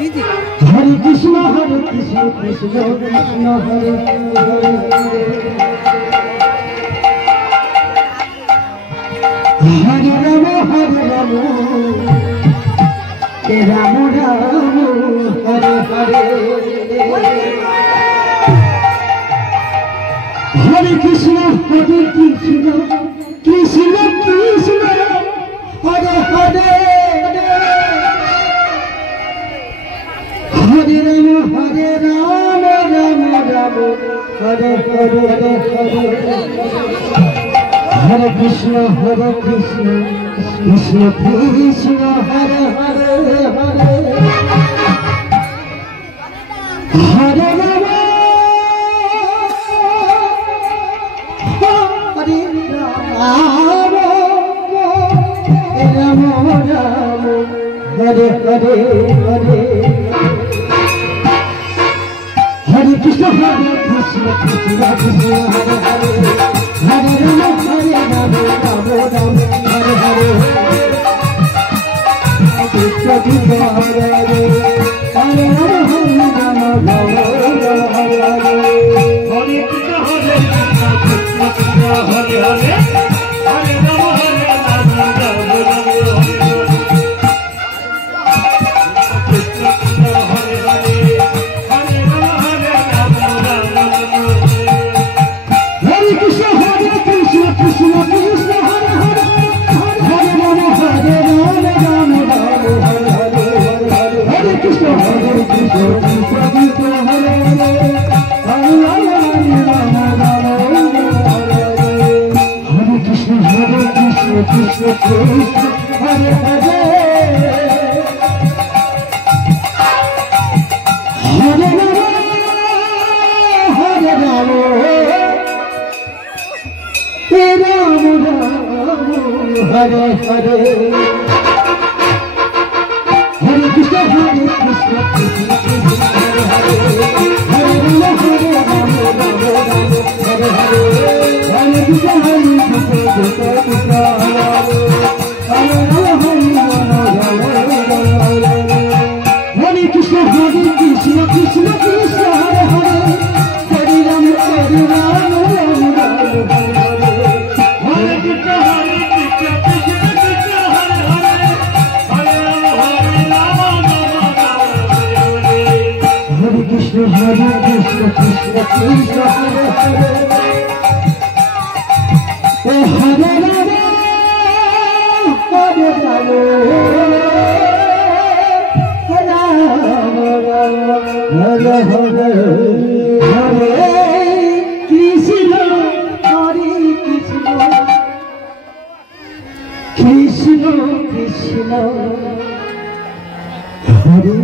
Hare Krishna Krishna Krishna Hare Hare Hare Ram Ram Ram Hare Hare Hare Krishna Krishna Krishna Hare Hare Hare Ram Ram Ram Hare Hare Hare Hare Krishna Krishna Krishna Hare Hare Hare Hare Ram Ram Ram Hare Hare Hare Hare Krishna Krishna Krishna Hare Hare Hare Ram Ram Ram Hare Hare Krishna Krishna Hare Hare Hare Ram Ram Hare Hare Hare Krishna Krishna Hare Hare Hare Ram Krishna Krishna Hare Hare Hare Ram Hare Hare Hare Krishna Krishna Krishna Hare Hare Hare Ram Hare Hare Hare Krishna Krishna Hare Krishna Krishna Krishna Hare Hare Hare Ram Ram Ram Hare Krishna Krishna Krishna Hare Hare Hare Ram Hare Krishna Krishna Krishna Hare Hare Hare Ram Hare Hare Hare Krishna Krishna Krishna Hare Hare Ram Ram Ram Hare Hare Hare Krishna Krishna Krishna Hare Hare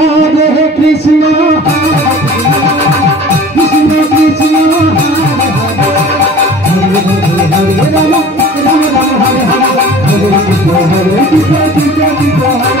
Hare Krishna, Krishna Krishna, Hare